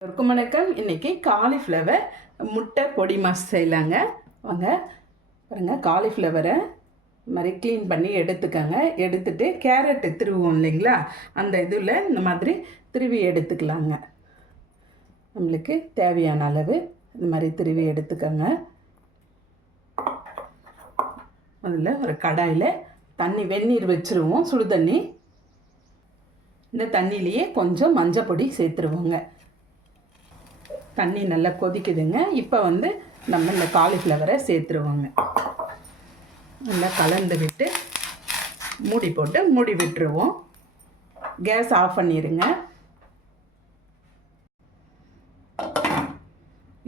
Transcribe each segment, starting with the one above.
எல்லோருக்கும் வணக்கம். இன்றைக்கி காலிஃப்ளவர் முட்டை பொடி மாஸ் செய்யலாங்க. வாங்க பாருங்க. காலிஃப்ளவரை மாதிரி க்ளீன் பண்ணி எடுத்துக்கோங்க. எடுத்துகிட்டு கேரட்டு திருவுவோம் இல்லைங்களா, அந்த இதில் இந்த மாதிரி திருவி எடுத்துக்கலாங்க. நம்மளுக்கு தேவையான அளவு இந்த மாதிரி திருவி எடுத்துக்கோங்க. அதில் ஒரு கடாயில் தண்ணி வெந்நீர் வச்சுருவோம், சுடு தண்ணி. இந்த தண்ணியிலையே கொஞ்சம் மஞ்சள் பொடி சேர்த்துருவோங்க. தண்ணி நல்லா கொதிக்குதுங்க. இப்போ நம்ம இந்த காலிஃப்ளவரை சேர்த்துருவோங்க. நல்லா கலந்து விட்டு மூடி போட்டு மூடி விட்டுருவோம். கேஸ் ஆஃப் பண்ணிடுங்க.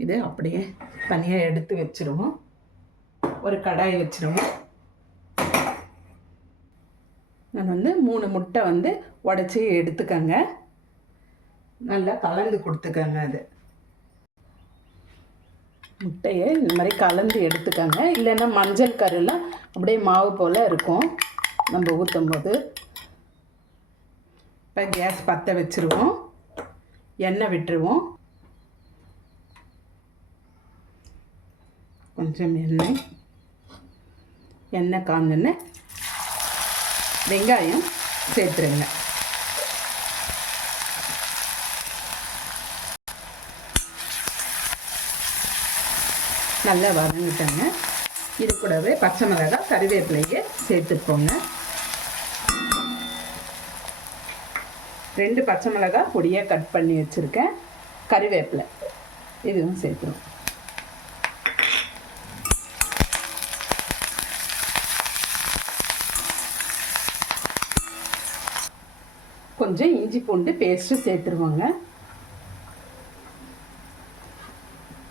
இது அப்படியே தனியாக எடுத்து வச்சுருவோம். ஒரு கடாய் வச்சுருவோம். நான் 3 முட்டை உடச்சி எடுத்துக்கங்க. நல்லா கலந்து கொடுத்துக்கங்க. அது முட்டையை இந்த மாதிரி கலந்து எடுத்துக்கங்க. இல்லைன்னா மஞ்சள் கருலாம் அப்படியே மாவு போல் இருக்கும் நம்ம ஊற்றும் போது. இப்போ கேஸ் பற்ற வச்சுருவோம். எண்ணெய் விட்டுருவோம். கொஞ்சம் எண்ணெய் காஞ்சோன்னே வெங்காயம் சேர்த்துருங்க. நல்லா வதங்கிட்டேங்க. இது கூடவே பச்சை மிளகாய் கறிவேப்பிலையை சேர்த்துப்போங்க. 2 பச்சை மிளகாய் பொடியாக கட் பண்ணி வச்சுருக்கேன். கறிவேப்பிலை இதுவும் சேர்த்துருவோம். கொஞ்சம் இஞ்சி பூண்டு பேஸ்ட்டு சேர்த்துருவோங்க.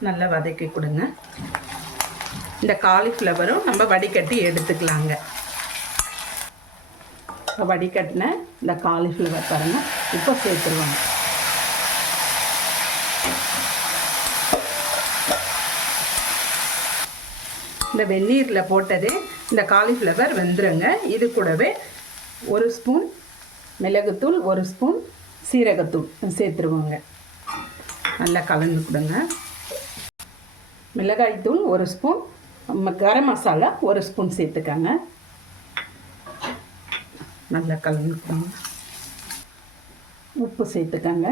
நல்லா வதக்கி கொடுங்க. இந்த காலிஃப்ளவரும் நம்ம வடிகட்டி எடுத்துக்கலாங்க. வடிகட்டின இந்த காலிஃப்ளவர் பாருங்கள், இப்போ சேர்த்துருவாங்க. இந்த வெந்நீரில் போட்டதே இந்த காலிஃப்ளவர் வெந்துருங்க. இது கூடவே 1 ஸ்பூன் மிளகுத்தூள், 1 ஸ்பூன் சீரகத்தூள் சேர்த்துருவோங்க. நல்லா கலந்து கொடுங்க. மிளகாய்த்தூள் 1 ஸ்பூன், கரம் மசாலா 1 ஸ்பூன் சேர்த்துக்கங்க. நல்லா கலந்துக்கோங்க. உப்பு சேர்த்துக்கங்க.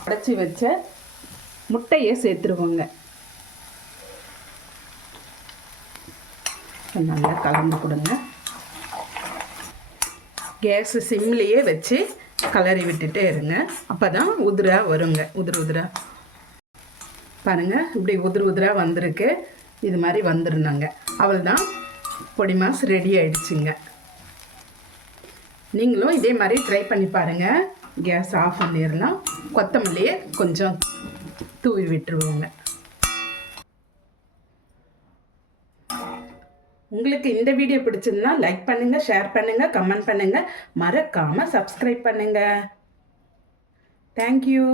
உடைச்சி வச்ச முட்டையை சேர்த்துருவோங்க. நல்லா கலந்து கொடுங்க. கேஸு சிம்லேயே வச்சு கலரி விட்டுட்டே இருங்க. அப்போ தான் உதிராக வருங்க. உதிரா பாருங்கள், இப்படி உதிராக வந்திருக்கு. இது மாதிரி வந்துருந்தாங்க. அவள் தான் பொடி மாஸ் ரெடி ஆகிடுச்சுங்க. நீங்களும் இதே மாதிரி ட்ரை பண்ணி பாருங்கள். கேஸ் ஆஃப் பண்ணிடலாம். கொத்தமல்லியை கொஞ்சம் தூவி விட்டுருவோங்க. உங்களுக்கு இந்த வீடியோ பிடிச்சிருந்தா லைக் பண்ணுங்கள், ஷேர் பண்ணுங்கள், கமெண்ட் பண்ணுங்கள். மறக்காமல் சப்ஸ்கிரைப் பண்ணுங்கள். தேங்க்யூ.